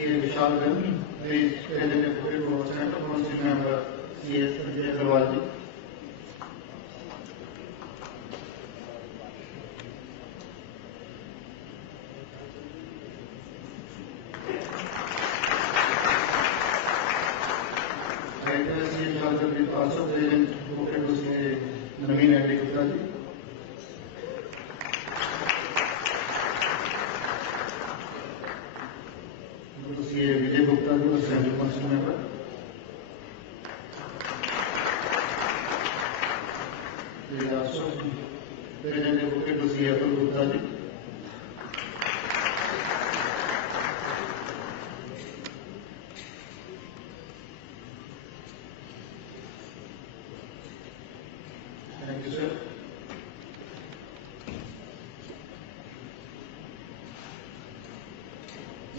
CA Vishal Gan, please present a bouquet to our Central Council member CA Sanjay Agarwal ji. Also present bouquet to CA Naveen Reddy Gupta ji. To CA Vijay Gupta ji, the Central Council member. We also present a bouquet to CA Arun Gupta ji. Thank you, sir.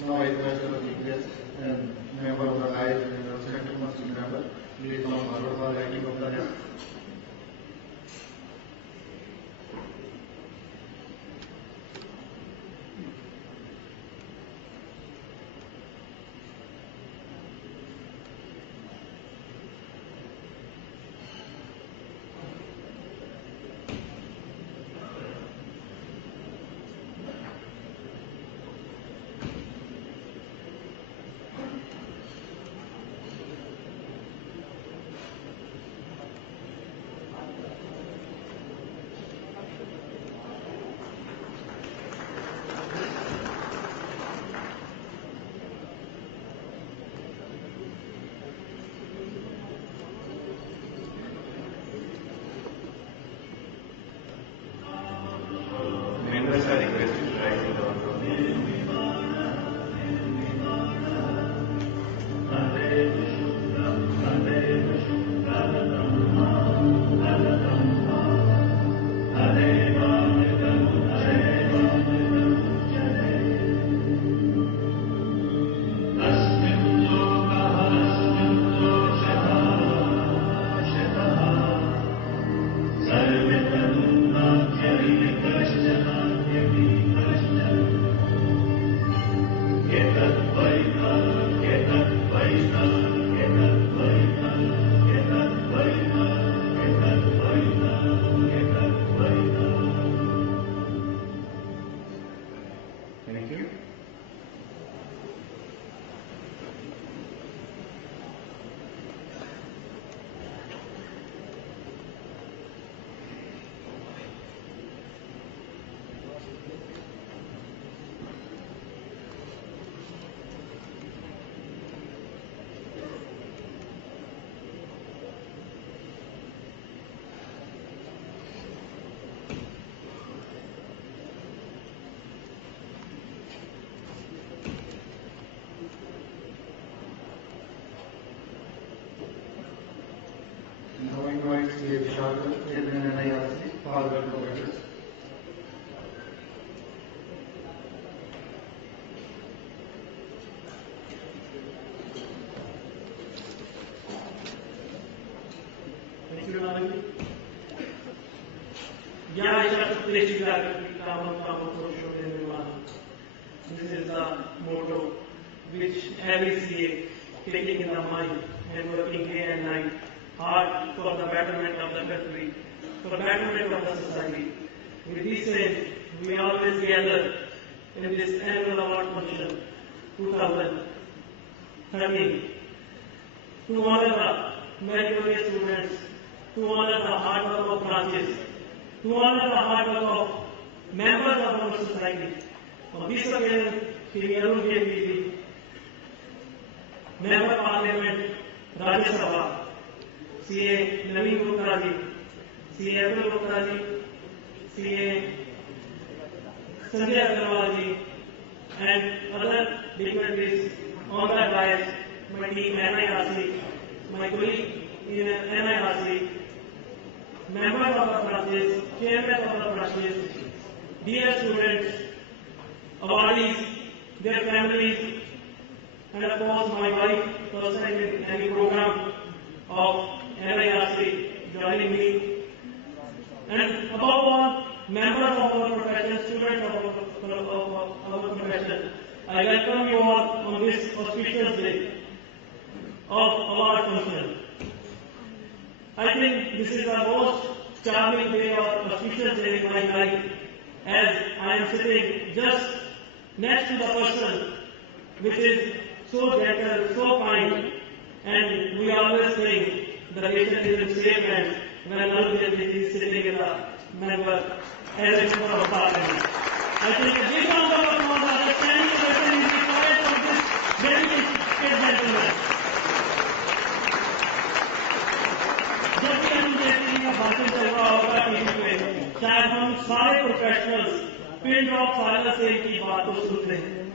Now I request our chief guest and member of the ICAI and Central Council member, please come forward for writing of the letter. Members are requested to write in the order. Thank you. Now I invite CA Vishal Gan, Chairman NIRC, for the address. Thank you, Janata. Yeah, this is the motto which every CA taking in the mind and working day and night hard for the betterment of the country, for the betterment of the society. With this aim, we always gather in this annual award function 2013 to honor the meritorious students, to honor the hard work of branches, to honor the hard work of members of our society. On this occasion, Shri Arun Jaitley, Member Parliament, Rajya Sabha, CA Naveen Gupta ji, CA Arun Gupta ji, CA Sanjay Agarwal ji, and other dignitaries on the dais, my team NIRC, my colleague in NIRC, members of the branches, chairman of the branches, dear students, awardees, their families, and of course my wife, person in any program of NIRC joining me, and above all, members of our profession, students of our profession. I welcome you all on this auspicious day of award function. I think this is the most charming day or auspicious day in my life, as I am sitting just next to the person which is so gentle, so kind, and we always think the nation is in safe hands when Arun Jaitley is sitting in the member as a member of parliament. I think a big round of applause, understanding the person is required for this very respected gentleman. जब भी हम देखते हैं भाषण चल रहा होगा TV पे, शायद हम सारे प्रोफेशनल्स पिन ड्रॉप फाइनल से की बात को सुन रहे हैं.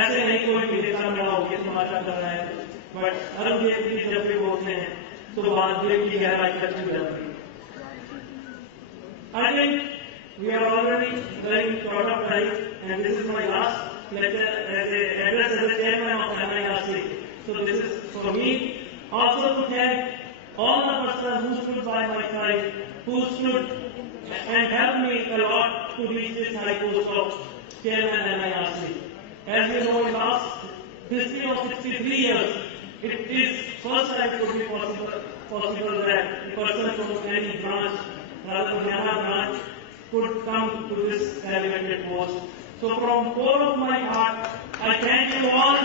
ऐसे नहीं कोई भी नेता मेरा हो गया तमाशा कर रहा है, बट अरुण जेटली जब भी बोलते हैं तो बात दिल की गहराई तक छू जाती है. I think we are already running short of time, and this is my last lecture as a address as a chairman of NIRC. So this is for me also to thank all the persons who stood by my side, who stood and helped me a lot to reach this high post of chairman NIRC. As you know, in last history of 63 years, it is first time it would be possible that a person from any branch, rather than Janata branch, could come to this elevated post. So from the core of my heart, I thank you all,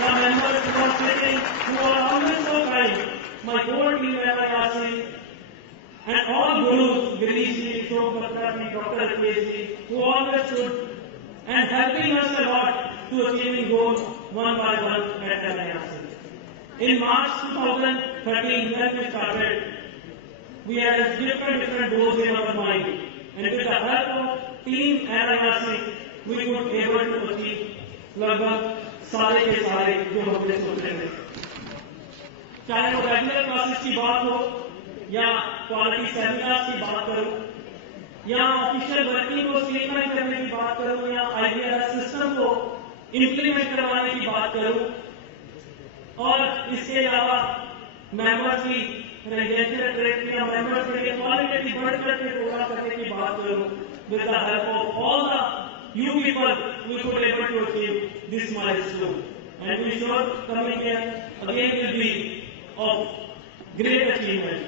the members who are sitting, who are always so kind, my whole team at NIRC, and all gurus, Girish, Shok Bhattacharya, Dr. Rakesh, who always stood and helping us a lot to achieving goals one by one at NIRC. In March 2013, when we started, we had different goals in our mind, and with the help of team NIRC, we could be able to achieve लगभग सारे के सारे जो हमने सोचे थे. चाहे वो रेगुलर क्लासेस की बात हो, या क्वालिटी सेमिनार्स की बात करूं, या ऑफिशियल वर्किंग को स्ट्रीमलाइन करने की बात करूं, या ICAI सिस्टम को इंप्लीमेंट करवाने की बात करूं, और इसके अलावा मेंबर्स की रेजिडेंशियल ट्रेड या मेंबर्स के लिए क्वालिटी बढ़ करके प्रोग्राम करने की बात करूं, with the help of all the you people, we could be able to achieve this milestone. And we sure coming here again will be of great achievement.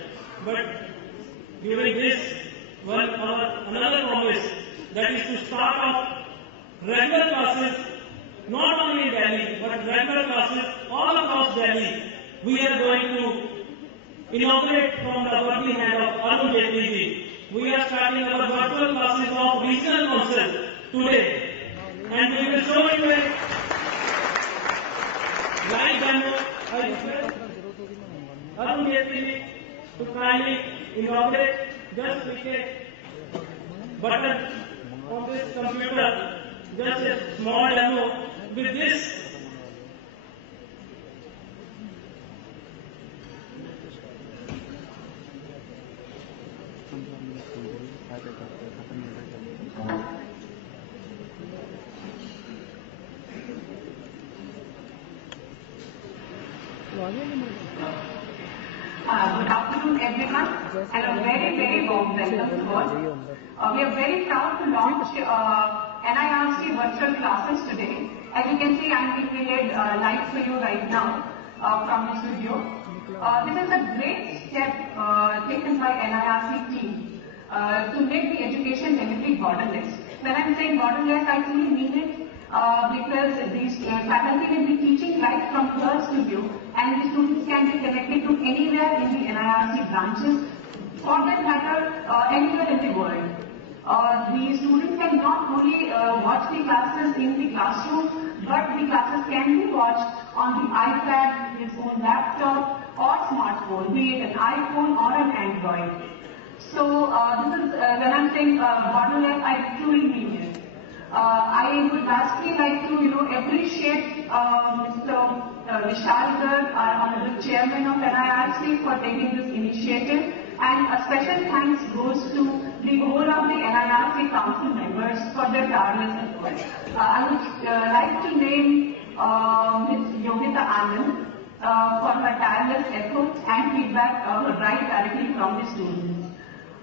But during this, another promise, that is to start off regular classes, not only in Delhi, but regular classes all across Delhi. We are going to inaugurate from the working hand of Arun Jaitley ji. We are starting our virtual classes of regional council today, and we will show you a live demo. I request Arun Jaitley to kindly inaugurate. Just click a button on this computer, just a small demo. With this, Good afternoon, everyone, and a very warm welcome to all. We are very proud to launch NIRC virtual classes today. As you can see, I am being played live for you right now from the studio. This is a great step taken by NIRC team to make the education delivery borderless. When I am saying borderless, I truly mean it. Because these faculty will be teaching right from the studio, and the students can be connected to anywhere in the NIRC branches, for that matter anywhere in the world. The students can not only watch the classes in the classroom, but the classes can be watched on the iPad, his own laptop or smartphone, be it an iPhone or an Android. So this is when I'm saying borderless, I truly mean it. I would lastly like to, appreciate Mr. Vishal, our Honorable Chairman of NIRC, for taking this initiative, and a special thanks goes to the whole of the NIRC Council members for their tireless efforts. I would like to name Ms. Yogita Anand for her tireless efforts and feedback right directly from the students.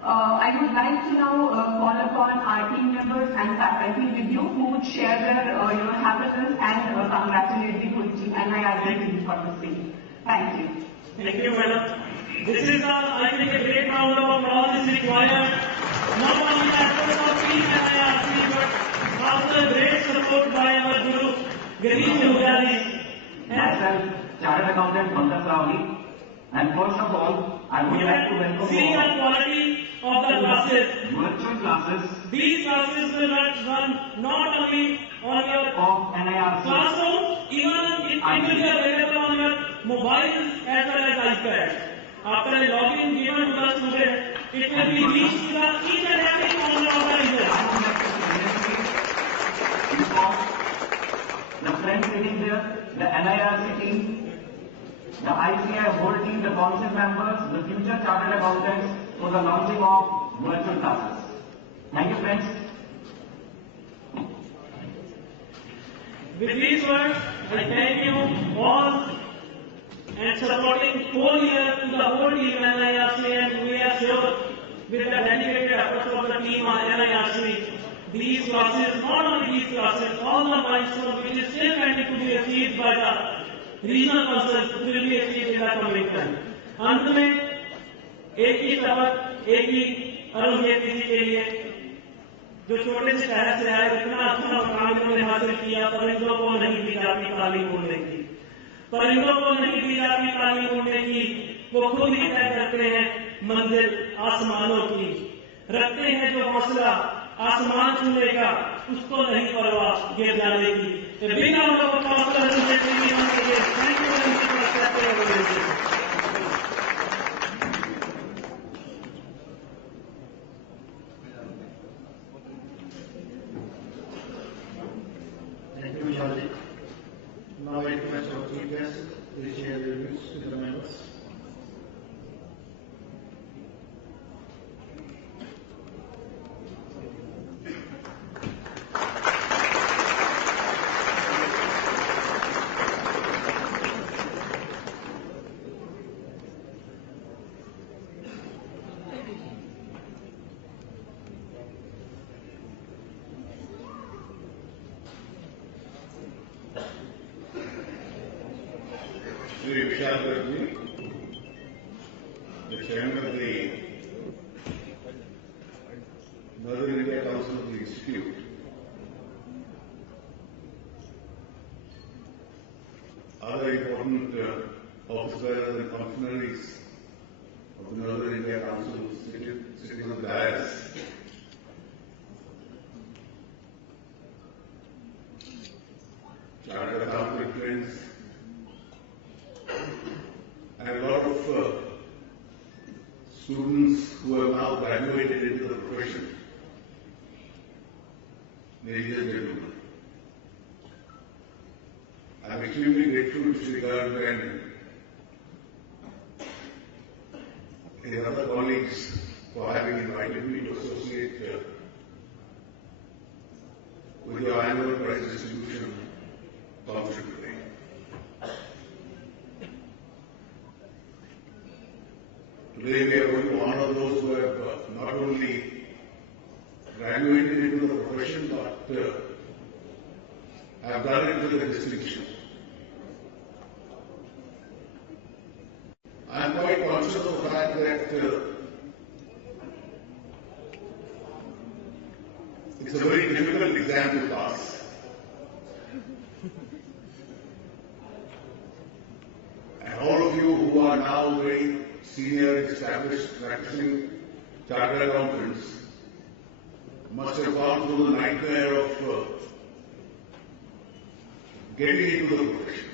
I would like to now call upon our team members and faculty with you who would share their happiness and congratulate the whole team NIRC team for the same. Thank you. Thank you, madam. This is, I think, a great round of applause is required. Not only the efforts of team NIRC, but also great support by our Guru, Ganesh Mujari. Myself, Chartered Accountant Pankaj Rawli. And first of all, I would like to welcome See the quality of the classes. virtual classes These classes will run not only on your of NIRC. classroom, even it will be available on your mobile as well as iPad. After a login given to the student, it will be reached to each and every corner of the region. Inform the friends sitting there, the NIRC team, the ICAI whole team, the council members, the future chartered accountants for the launching of virtual classes. Thank you, friends. With these words, I thank you all and supporting whole year to the whole team NIRC, and we are sure with the dedicated efforts of the team NIRC, these classes, not only these classes, all the milestones which is still pending to be achieved by the regional councils will be achieved in the coming time. अंत में एक ही सबक, एक ही अरुण जेटली जी के लिए जो छोटे से शहर से आए, इतना अच्छा मुकाम उन्होंने हासिल किया, परिंदों को नहीं दी जाती तालीम उड़ने की, परिंदों को नहीं दी जाती तालीम उड़ने की, वो खुद ही तय करते हैं मंजिल आसमानों की, रखते हैं जो हौसला आसमान छूने का, उसको नहीं परवाह गिर जाने की। बिना हम लोगों को हौसला देने के लिए thank you very much. Thank you, Vishal. Now I request our chief guest to share their views with the members. Shri, the chairman of the Northern India Council of the Institute, other important officers and functionaries of the Northern India Council sitting on the dais, chartered accountant friends, and a lot of students who have now graduated into the profession. Ladies and gentlemen, I am extremely grateful to Shri and his other colleagues for having invited me to associate with your annual prize distribution function today. Today we are going to honor those who have not only graduated into the profession but have done it with a distinction. I am quite conscious of the fact that it's a very difficult exam to pass. And all of you who are now very senior, established, practicing chartered accountants must have gone through the nightmare of getting into the profession.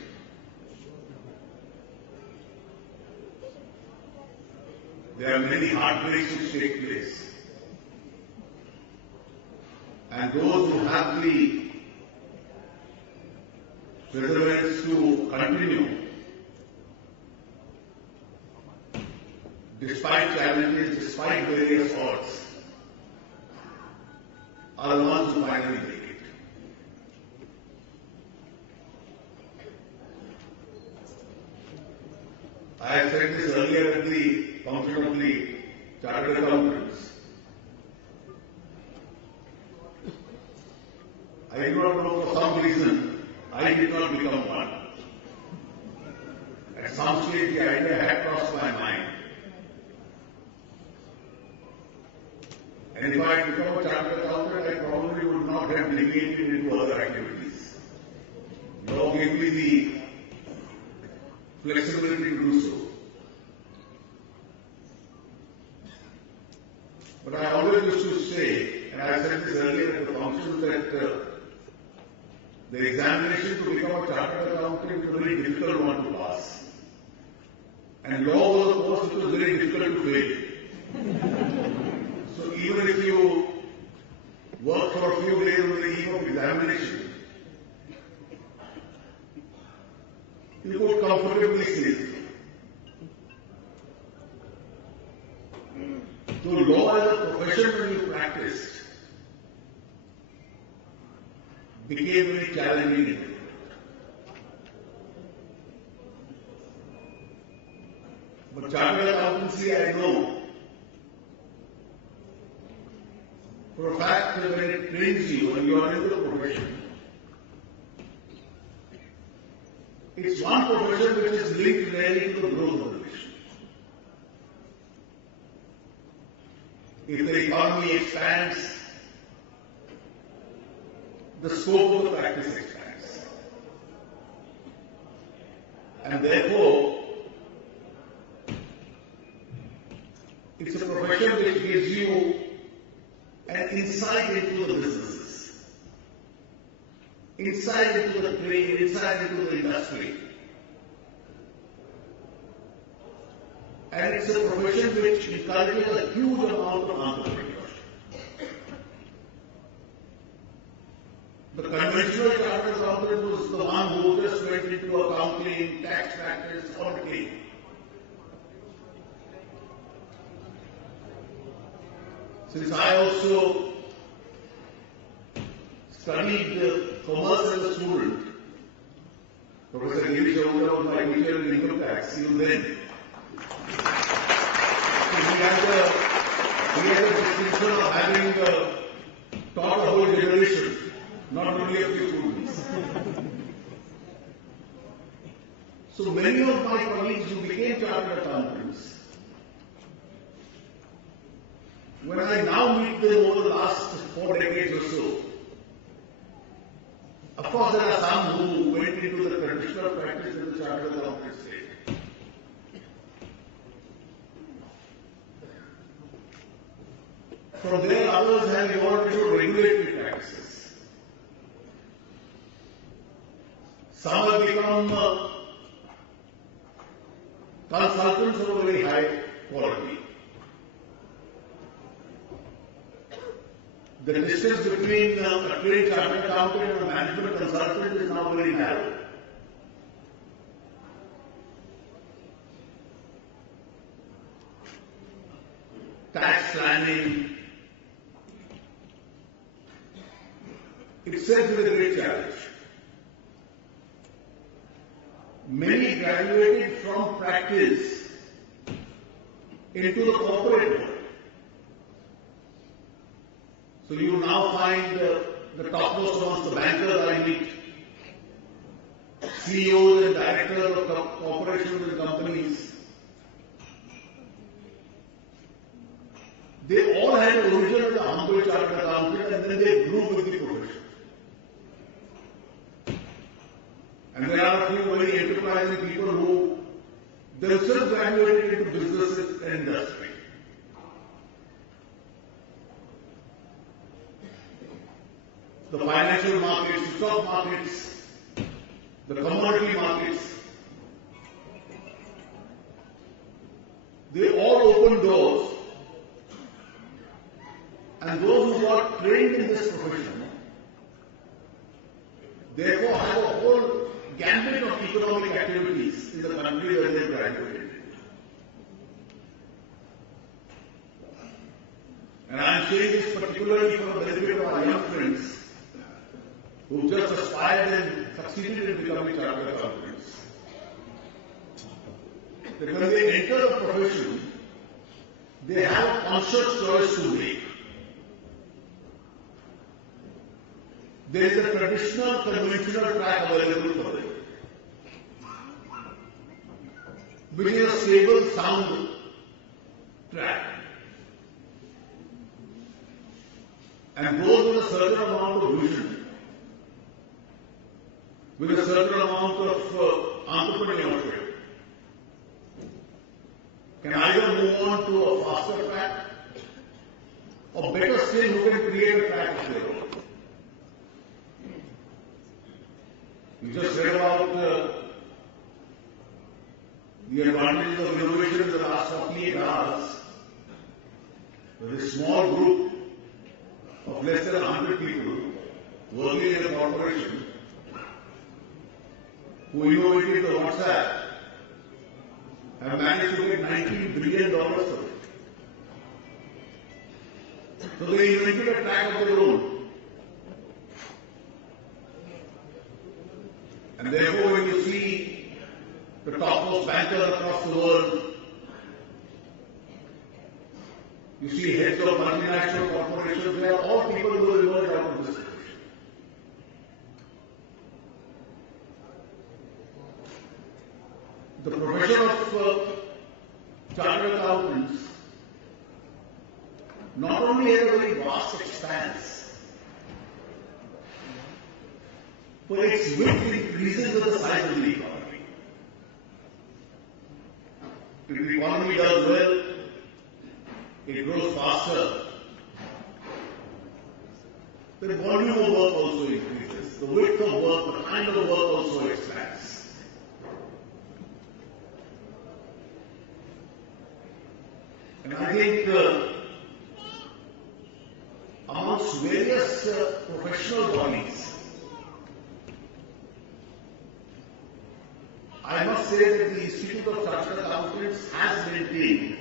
There are many heartbreaks which take place. And those who have the perseverance to continue despite challenges, despite various odds, are the ones who finally make it. I have said this earlier at the function of the Chartered Accountants. become one. At some stage, the idea had crossed my mind. And if I had become a chartered accountant, I probably would not have deviated into other activities. Law gave me the flexibility to do so. But I always used to say, and I said this earlier at the function, that the examination to become a chartered accountant is a very difficult one to pass. And law was a course which was very difficult to fail. So even if you work for a few days on the eve of examination, you could comfortably sleep. So law as a profession when you practiced became very challenging. But chartered accountancy, I know for a fact that when it trains you, when you are in the profession, it's one profession which is linked really to the growth of the nation. If the economy expands, the scope of the practice expands. And therefore, it's a profession which gives you an insight into the businesses, insight into the trade, insight into the industry. And it's a profession which encourages a huge amount of entrepreneurship. The conventional chartered accountant was the one who just went into accounting, tax practice, auditing. Since I also studied commerce as a student, Professor Giri was my teacher in income tax, even then. He had the distinction of having taught a whole generation, not only a few students. So many of my colleagues who became chartered accountants, when I now meet them over the last 4 decades or so, of course there are some who went into the traditional practice in the chartered accountant state. From there, others have evolved into regulatory practices. Some have become consultants of a very high quality. The distance between a trained chartered accountant and a management consultant is now very narrow. Tax planning itself is a great challenge. Many graduated from practice into the corporate world. So you now find the topmost ones, the bankers I meet, CEOs and directors of corporations and companies. They all had origin as a humble chartered accountant and then they grew with the profession. And there are a few very enterprising people who themselves graduated into businesses and industry. The financial markets, the stock markets, the commodity markets, they all open doors, and those who got trained in this profession therefore have a whole gambit of economic activities in the country where they graduated. And I am saying this particularly for the benefit of our young friends who just aspired and succeeded in becoming chartered accountants. That when they enter the profession, they have a conscious choice to make. There is a traditional, conventional track available for them. which is a stable, sound track. And those with a certain amount of vision, with a certain amount of entrepreneurship, can either move on to a faster track, or better still, who can create a track of their own. You just read about the advantages of innovation in the last 48 hours. There is a small group of less than 100 people working in a corporation who innovated the WhatsApp have managed to get $19 billion for it. So they invented a track of their own. And therefore, when you see the topmost bankers across the world, you see heads of multinational corporations, they are all people who will emerge out of this situation. The profession of chartered accountants not only has a very vast expanse, but its width increases with the size of the economy. If the economy does well, it grows faster. The volume of work also increases. The width of work, the kind of work also expands. And I think amongst various professional bodies, I must say that the Institute of Chartered Accountants has maintained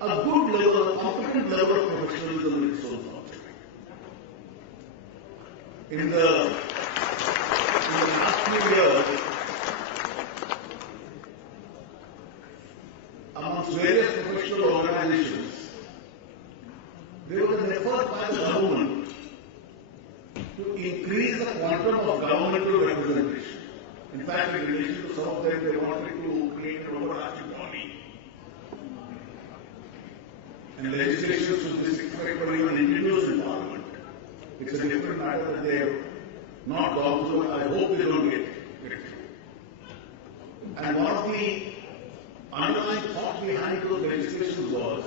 a good level, a competent level of professionalism in its own country. In the last few years, amongst various professional organizations, there was an effort by the government to increase the quantum of governmental representation. In fact, in relation to some of them, they wanted to create an overarching body. And legislation should this effect were even introduced in Parliament. It's a different matter that they have not gone through. I hope they don't get through. And one of the underlying thought behind those legislations was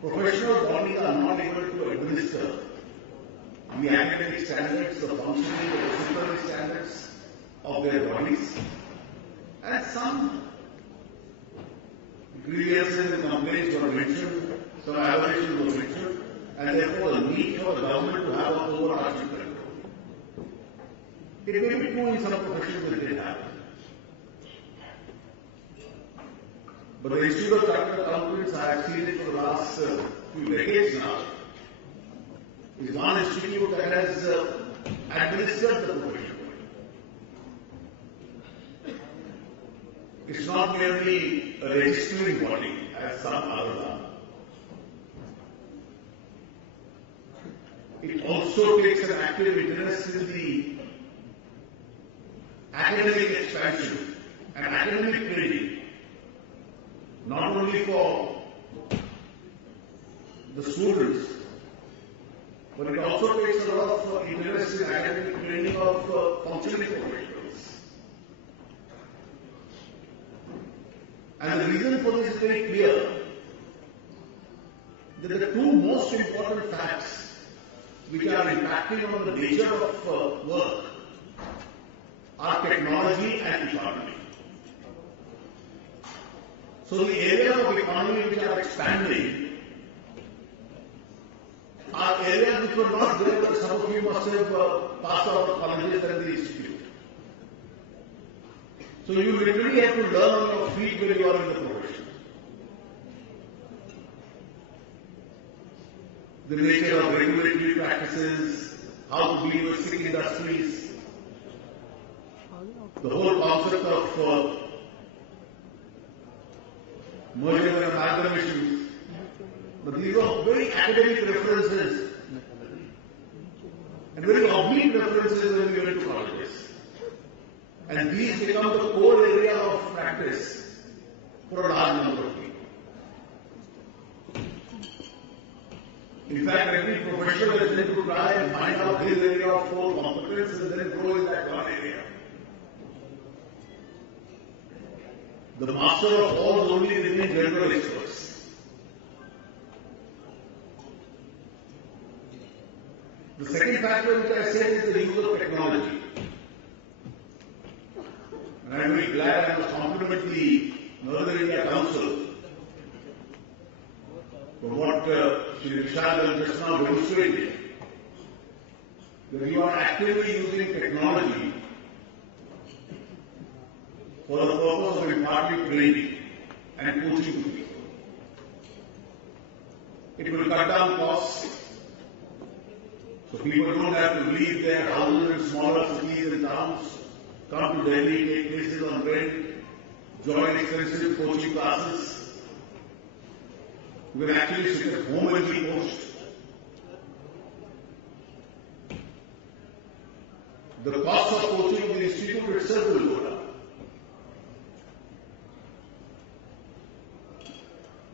professional bodies are not able to administer the academic standards, the functioning, the disciplinary standards of their bodies, and some grievances and complaints were mentioned, some aberrations were mentioned, and therefore the need for the government to have an overarching control. It may be true in some professions that they have. But the Institute of Chartered Accountants, I have seen it for the last few decades now, is one institute that has administered the profession. It's not merely a registering body as some others are. It also takes an active interest in the academic expansion and academic training, not only for the students, but it also takes a lot of interest in academic training of functioning professionals. And the reason for this is very clear, that the two most important facts which are impacting on the nature of work are technology and economy. So the areas of economy which are expanding are areas which were not there, but some of you must have passed out of colleges and the institute. So you literally have to learn on your feet when you are in the profession. The nature of regulatory practices, how to deal with sick industries, the whole concept of merger and amalgamation. But these are very academic references and very oblique references when we went to colleges. And these become the core area of practice for a large number of people. In fact, every professional is going to try and find out his area of core competence and then grow in that one area. The master of all only remain general experts. The second factor which I said is the use of technology. And I am very glad I must compliment the Northern India Council for what Shri just now demonstrated, that you are actively using technology for the purpose of imparting training and coaching to people. It will cut down costs, so people don't have to leave their houses in smaller cities and towns, come to Delhi, take places on rent, join expensive coaching classes. You can actually sit at home and be coached. The cost of coaching in the institute itself will go down.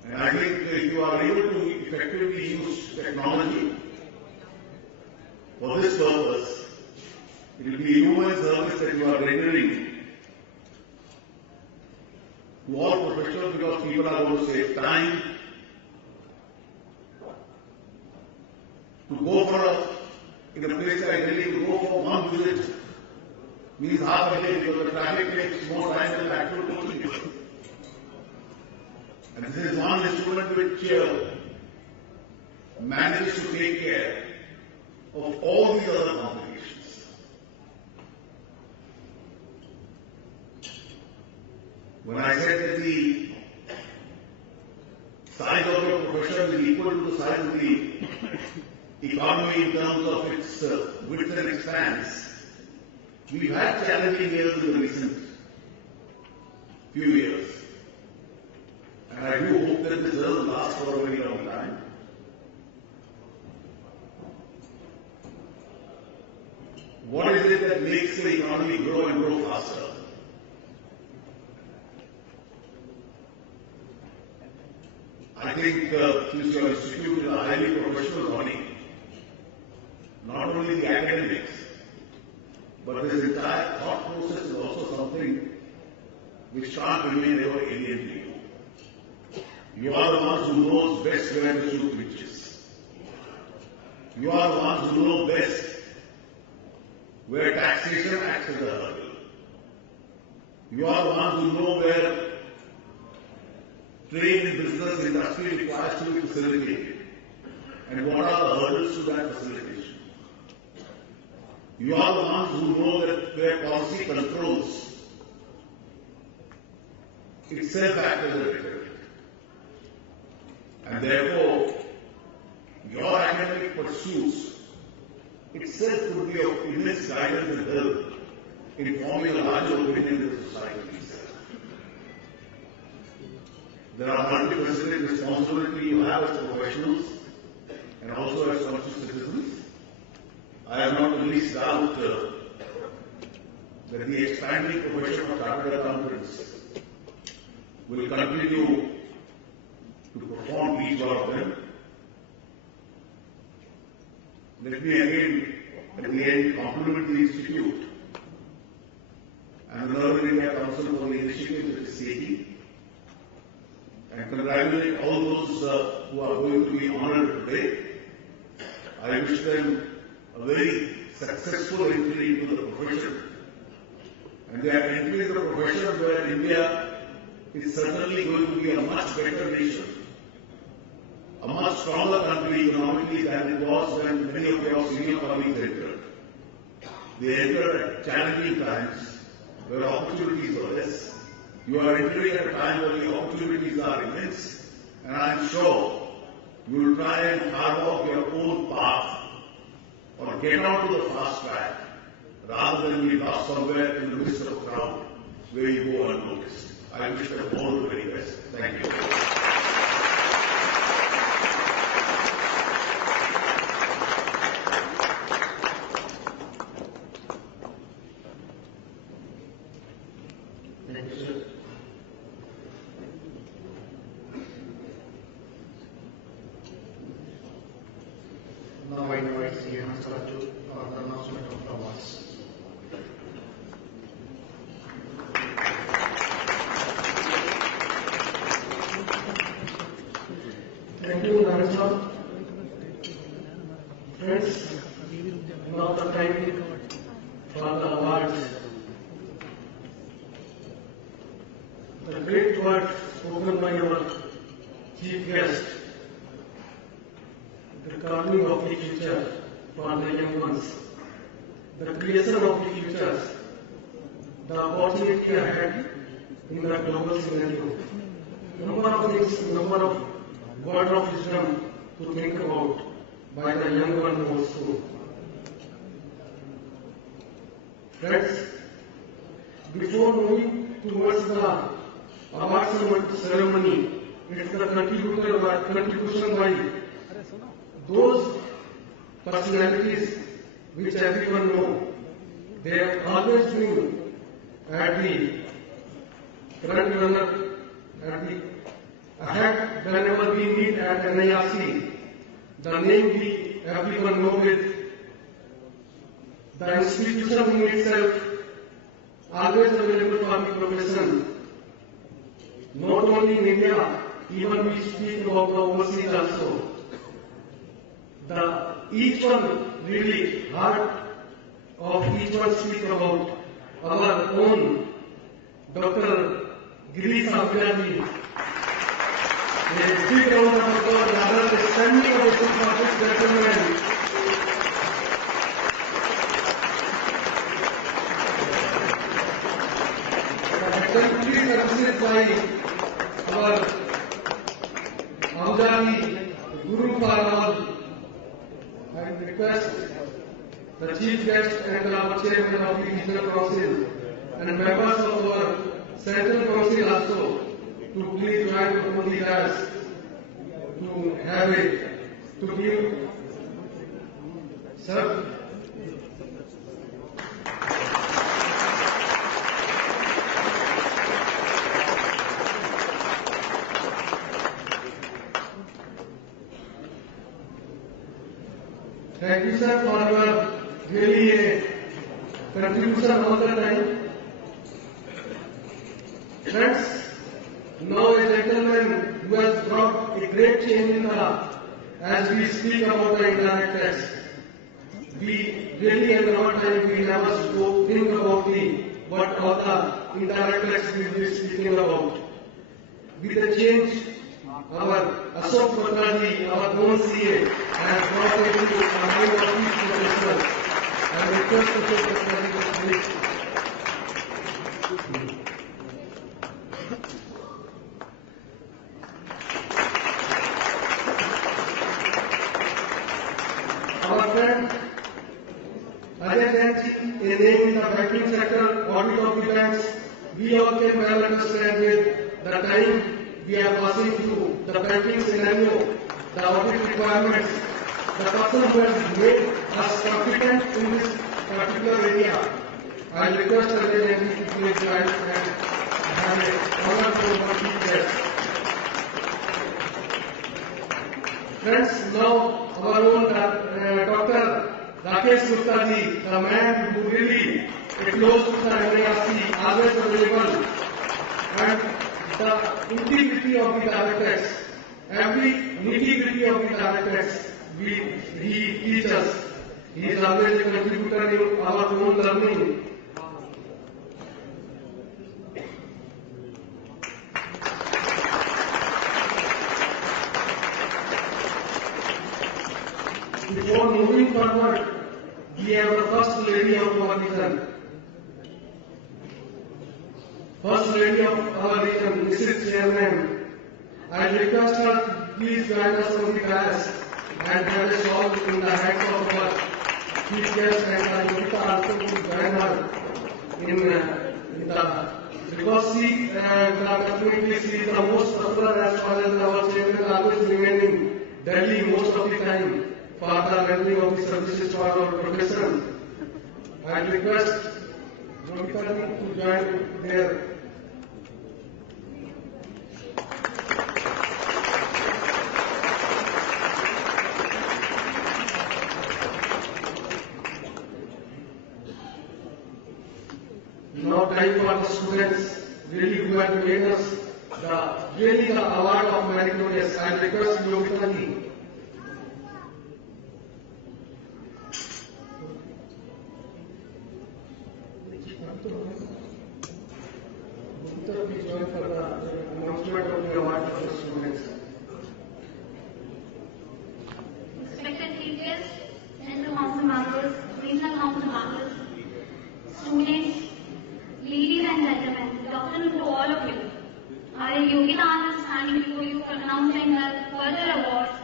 And I think if you are able to effectively use technology for this purpose, it will be a human service that you are rendering to all professionals, because people are going to save time to go for in a place like Delhi, to go for one visit means half a day, because the traffic takes more time than the actual coaching. And this is one instrument which manages to take care of all these other complications. When I said that the size of your profession is equal to the size of the economy in terms of its width and expanse, we've had challenging years in the recent few years. And I do hope that this doesn't last for a very long time. What is it that makes the economy grow and grow faster? I think since your institute is a highly professional body, not only the academics, but this entire thought process is also something which can't remain ever alien to you. You are the ones who knows best where the truth reaches. You are the ones who know best where taxation acts as a hurdle. You are the ones who know where trade in business industry requires to be facilitated and what are the hurdles to that facilitation. You are the ones who know that where policy controls itself acts as a deterrent. And therefore, your academic pursuits itself would be of immense guidance and help in forming a larger opinion in the society itself. There are multifaceted responsibilities you have as professionals and also as conscious citizens. I have not the least doubt that the expanding profession of chartered accountants will continue to perform each one of them. Let me again, at the end, compliment the Institute and the Northern India Council for the initiative it is taking, and congratulate all those who are going to be honored today. I wish them a very successful entry into the profession, and they are entering the profession where India is certainly going to be a much better nation, a much stronger country economically than it was when many of your senior colleagues entered. They entered at challenging times where opportunities were less. You are entering at a time where the opportunities are immense, and I am sure you will try and carve out your own path or get onto the fast track rather than be lost somewhere in the midst of a crowd where you go unnoticed. I wish them all the very best. Thank you. for the awards. The great words spoken by our chief guest, the carving of the future for the young ones, the creation of the futures, the opportunity ahead in the global scenario. Number of things, number of words of wisdom to think about by the young one also. Friends, before moving towards the award ceremony, it's the contribution by those personalities which everyone know. They have always been at the front runner, at the ahead whenever we meet at NIRC. The name we everyone know it. The institution in itself always available for the profession. Not only in India, even we speak about the overseas also. Each one really heart of each one speak about our own Dr. Girish Abhyadi. A big round of applause, rather a standing ovation for this gentleman. Exemplary services by our Abhyadi Guru for all. I request the chief guest and our chairman of the regional council and members of our central council also to please join upon the dais to have it, to give, sir. Thank you, sir, for your really contribution all the time. Friends, now a gentleman who has brought a great change in as we speak about the indirect tax. We really in our time we never think about what all the indirect tax we will be speaking about. With the change, our Ashok Patraji, our own CA, has brought it into the mind of each professional. I request to take the presentation. Our friend Ajay Jainji, a name in the banking sector, audit of the banks, we all can well understand with the time we are passing through, the banking scenario, the audit requirements, the person who has made us competent in this particular area. I request Ajay Jainji to please join and have a honor to our chief guest. Friends, now our own Dr. Rakesh Gupta ji, the man who really close to the NIRC, always available, and the integrity of the directors, every nitty-gritty of the directors, he teaches us. He is always a contributor in our own learning. Before moving forward, we have the First Lady of our region. First Lady of our region, Mrs. Chairman, I request her to please join us on the dais and have a shawl in the hands of our chief guest, and I invite also to join her in the, because she definitely she is the most popular as far as our chairman always remain in Delhi most of the time for the rendering of the services for our profession. I request Janata to join there. Now time for the students really who have made us the award of meritorious. I request Janata ji. Please join for the announcement of the award for the students. Respected chief guests, Central Council members, Regional Council members, students, ladies and gentlemen, good afternoon to all of you. I, Yogita, am standing before you for announcing the further awards,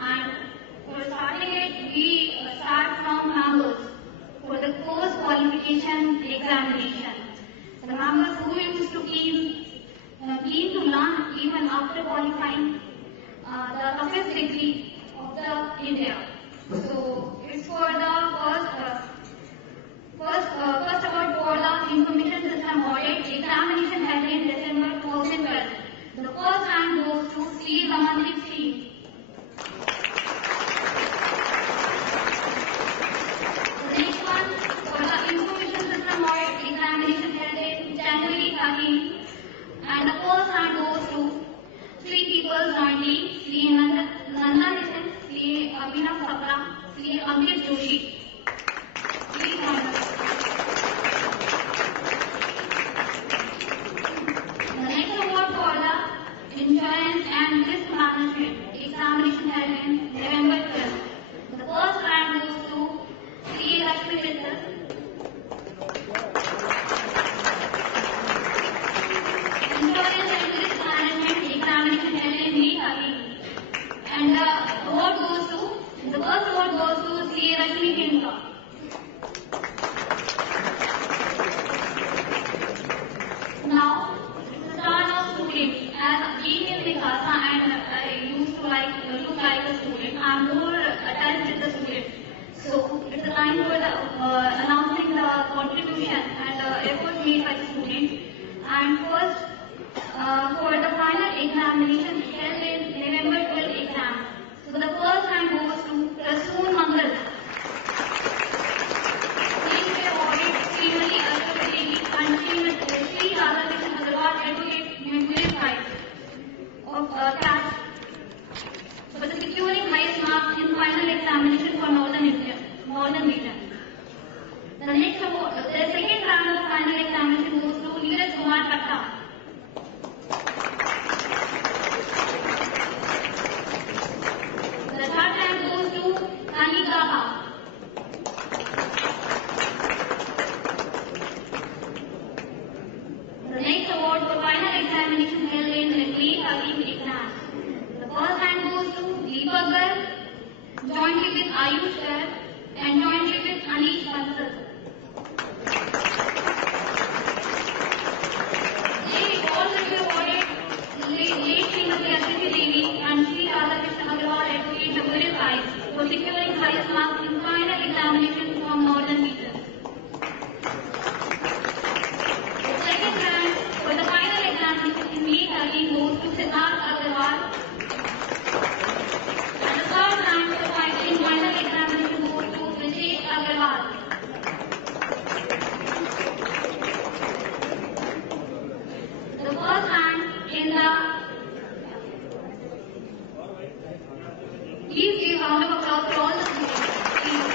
and for starting it, we start from members for the course qualification examination. The members who used to keen to learn even after qualifying the toughest degree of the India. So it's for the first award for the information system audit examination held in December 2012. The first rank goes to Shri. The next one for the information system audit examination held in January 13, and the first rank goes to three people jointly: Shri Nanda Nitin, Shri Abhinav Sapra, Shri Ankit Joshi. Please join us. The next award for the insurance and risk management examination held in November 12. The first rank goes to Shri Lakshmi Mittal. Insurance and risk management examination held in May 13. And the first award goes to Shri Lakshmi Kinka. Now, it's the start of students. As being in Mikasa and I used to look like a student, I'm more attached with the student. So, it's the time for the announcing the contribution and efforts made by the students. And first, for the final examination held in November 12 exam. So, the first rank goes to Rasoon Mangal. These were awarded Srimati Ashok Devi and Shri Radhakrishnan Agarwal Advocate Memorial Prize of CAT for the securing highest marks in final examination for Northern region. The next award, the second round of final examination goes to Neeraj Kumar Katta. The third rank goes to Kani Gaha. The next award for final examination held in May 13 exam. The first rank goes to Deepak Garg, jointly with Ayush Garg and jointly with Anish Bansal. They all were awarded late Srimati Ashok Devi and Shri Radhakrishnan Agarwal Advocate Memorial Prize for securing highest marks in final examination from Northern region. The second rank for the final examination in May 13 goes to Siddharth Agarwal. And the third rank for the final examination goes to Vijay Agarwal. The first rank in the... Please give round of applause for all the students. Please.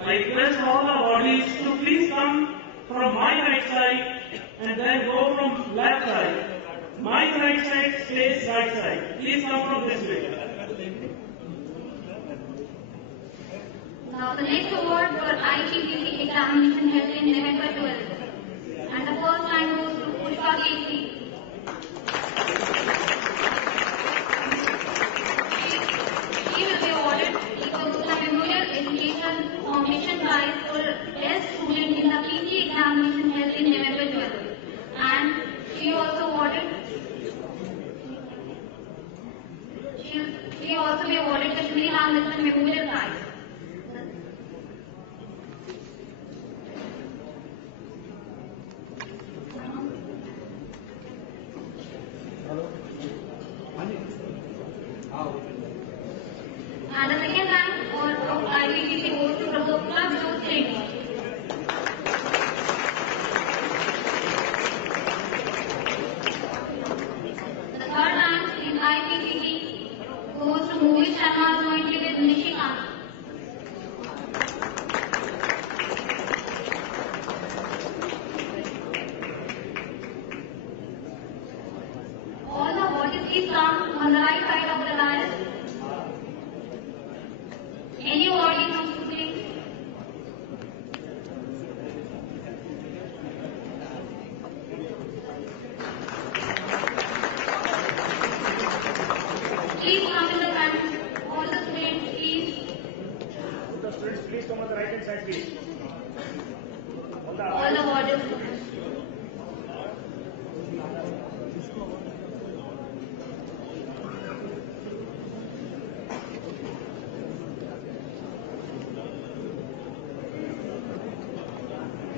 I request all the awardees to please come from my right side and then go from left side. My right side stays right side. Please come from this way. Now the next award for ICAI examination held in November 12. And the first rank goes to Pushpa Keshri. She will be awarded the Memorial Education Foundation Prize for Best Student in the PG examination held in November 12. And she also awarded, she will He also be awarded Kashmiri Language Memorial Prize. And the second rank of IPTC goes to Prabhupala Shri. The third rank in IPTC goes to Movie Sharma jointly with Nishikant. All the awardees please come on the right side of the dais. Any awardee comes to please. Please come in the front. All the students, please. The students, please come on the right hand side, please. All the awardees.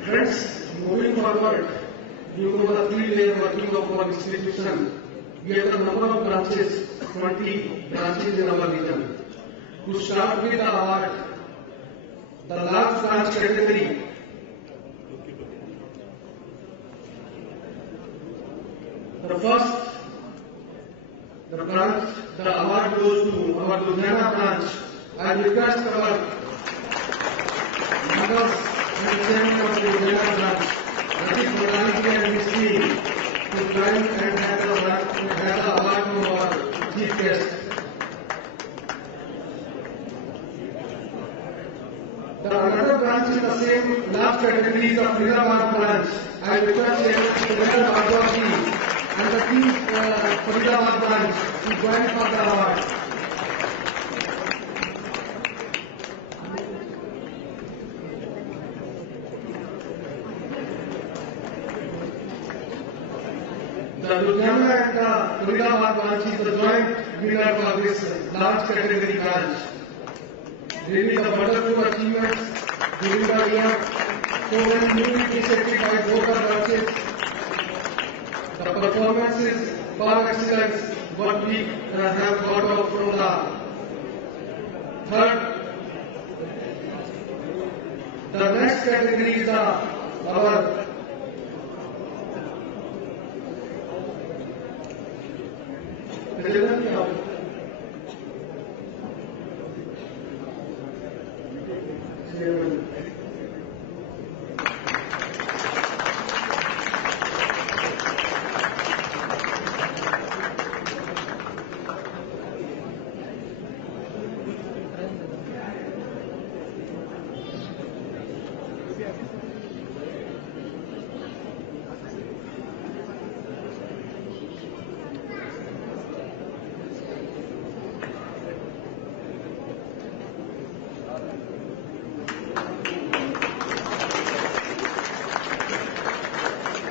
Friends, moving forward, due to the 3-year working of our institution, we have the number of branches, 20 branches in our region. To start with the award, the large branch category, the award goes to our Janata branch. I request our members and chairman of the Janata branch, that is Bharatiya and Shri, to join and have the award from our chief guest. The another branch in the same last category is the Faridabad branch. I request Chairman Bharatiya and the team Faridabad branch to join for the award. The Ludhiana and the Faridabad branch is the joint winner for this large category branch. Really the wonderful achievements during the year, so many new initiatives by both the branches. The performance is far excellence what we have got out from the third. The next category is our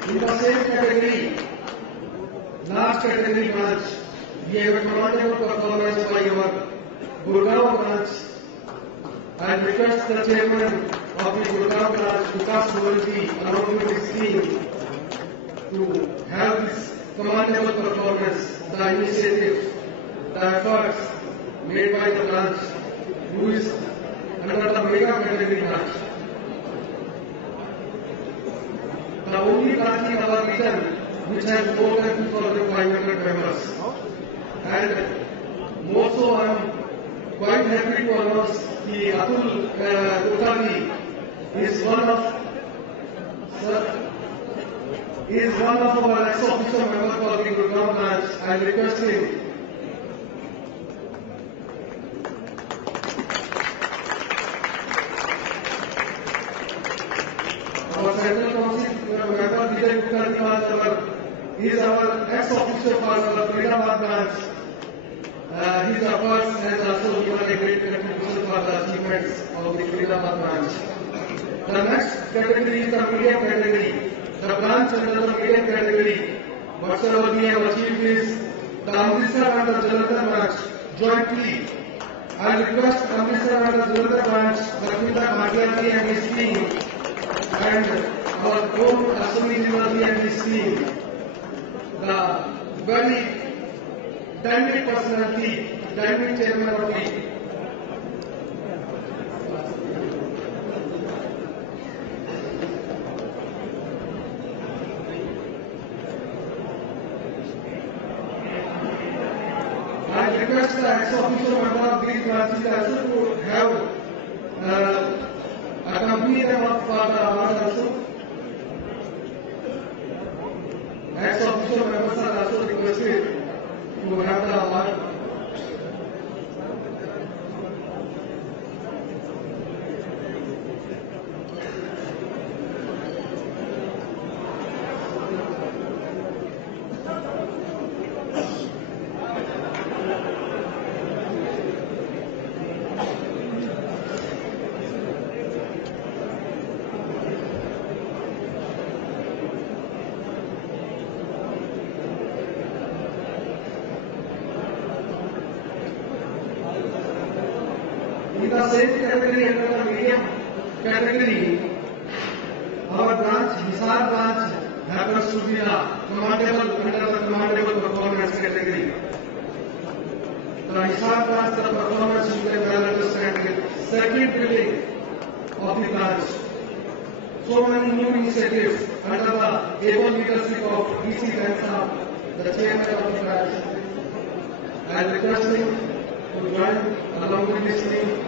in the same category, last category branch, we have a commendable performance by our Gurgaon branch. I request the chairman of the Gurgaon branch, Vikas Bharatiya, along with his team, to have this commendable performance, the initiative, the efforts made by the branch, who is under the mega category branch. The only branch in our region which has more than 2,500 members. And more so I am quite happy to announce that Atul Kothari is one of our ex-officer members for the Gurgaon branch. I request him our Central Council member Vijay Kothari is our ex-officer for our Faridabad branch. His efforts has also given a great contribution for the achievements of the Faridabad branch. The next category is the medium category. The branch under the medium category, whatsoever we have achieved is the Amritsar and the Janata branch jointly. I request Commissioner and the Janata branch, Bharatiya and his team, and our own Assembly General and his team, the very dynamic personality, dynamic chairman of the I request the ex-officio member of these branches also to have accompany them up for the award also. Ex-officio members are also requested to have the award. In the same category, under the medium category, our branch, Hisar branch, happens to be the commendable under the commendable performance category. The Hisar branch, the performance you can well understand is second building of the branch. So many new initiatives under the able leadership of DC Janata, the chairman of the branch. I request him to join along with this team.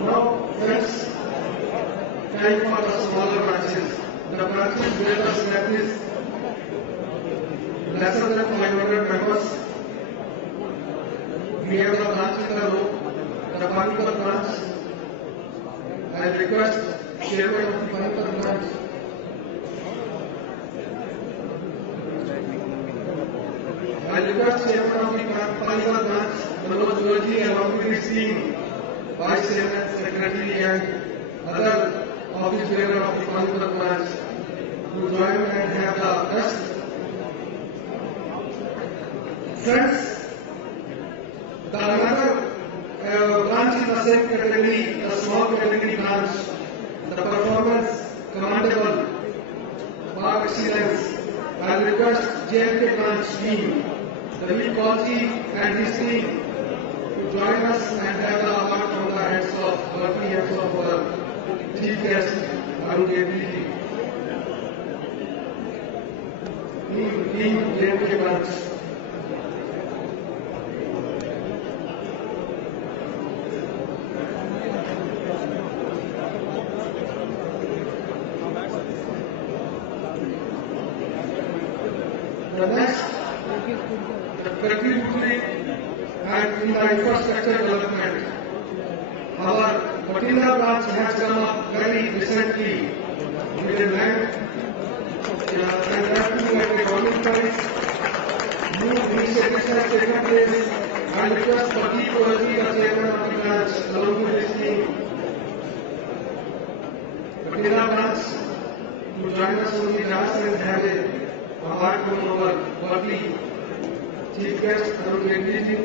Now, friends, time for the smaller branches. The branches where the staff is lesser than 500 members. We have the branch in the row, the Panipat branch. I request chairman of the Panipat branch. I request chairman of the Panipat branch, Manoj Joji, along with his team, Vice Chairman, Secretary and other office bearer of the Panipat branch to join and have the best. Friends, the another branch in the same category, the small category branch, the performance commendable, bar excellence. I request JFK branch team, Ravi Kaulji and his team to join us and have the award from the hands of working hands of our chief guest, Arun Jaitley. Team JFK branch. The next, the continuity and in the infrastructure development. Our Bharatiya branch has come up very recently with a land transacting at a government price. New initiatives have taken place and request Bharatiya to be the chairman of the branch along with his team. Bharatiya branch to join us on the grass and have a award from our worthy chief guest, Arun Jaitley.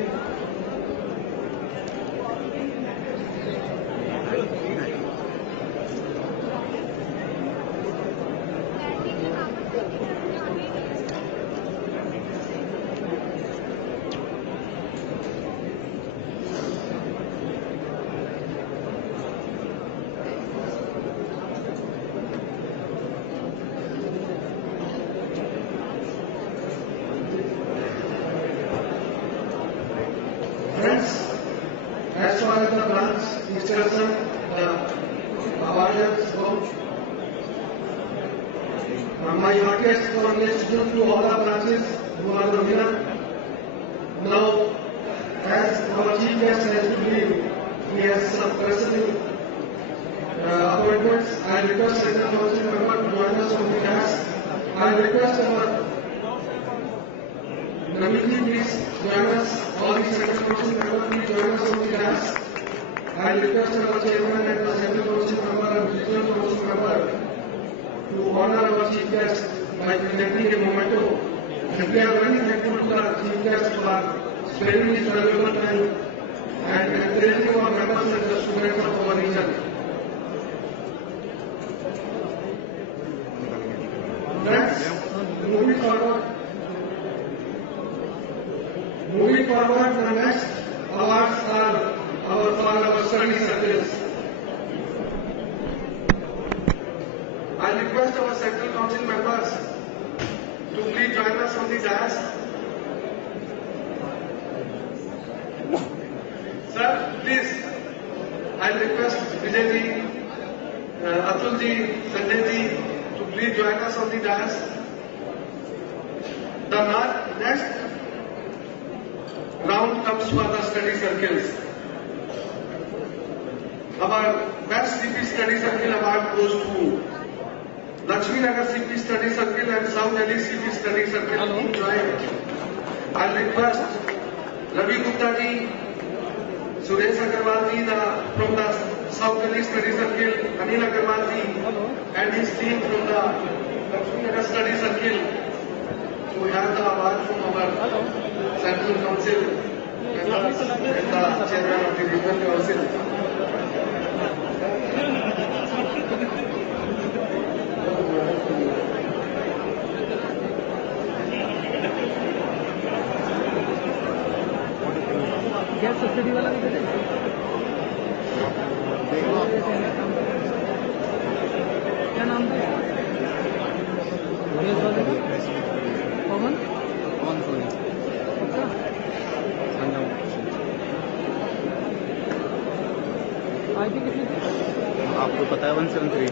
my heartiest congratulations to all our branches who are the winner. Now, as our chief guest has to leave, he has some personal appointments. I request Central Council member to join us on the dais. I request our Namiti, please join us. All the Central Council members, please join us on the dais. I request our chairman and the Central Council member and Regional Council member to honor our chief guest by presenting a memento. And we are very thankful to our chief guest for spending his valuable time and encouraging our members and the students of our region. Friends, moving forward, the next awards are for our study circles. I request our Central Council members to please join us on the dais. Sir, please, I request Vijay ji, Atul ji, Sanjay ji to please join us on the dais. The next round comes for the study circles. Our best CP study circle award goes to Lakshmi Nagar CP Study Circle and South Delhi CP Study Circle in join. I request Ravi Gupta ji, Suresh Agarwal ji from the South Delhi Study Circle, Anil Agarwal ji and his team from the Lakshmi Nagar Study Circle to have the award from our Central Council and the Chairman of the Regional Council. Gas subsidy वाला भी दे क्या नाम था पवन सोनी अच्छा आई थी कितनी थी आपको पता है 173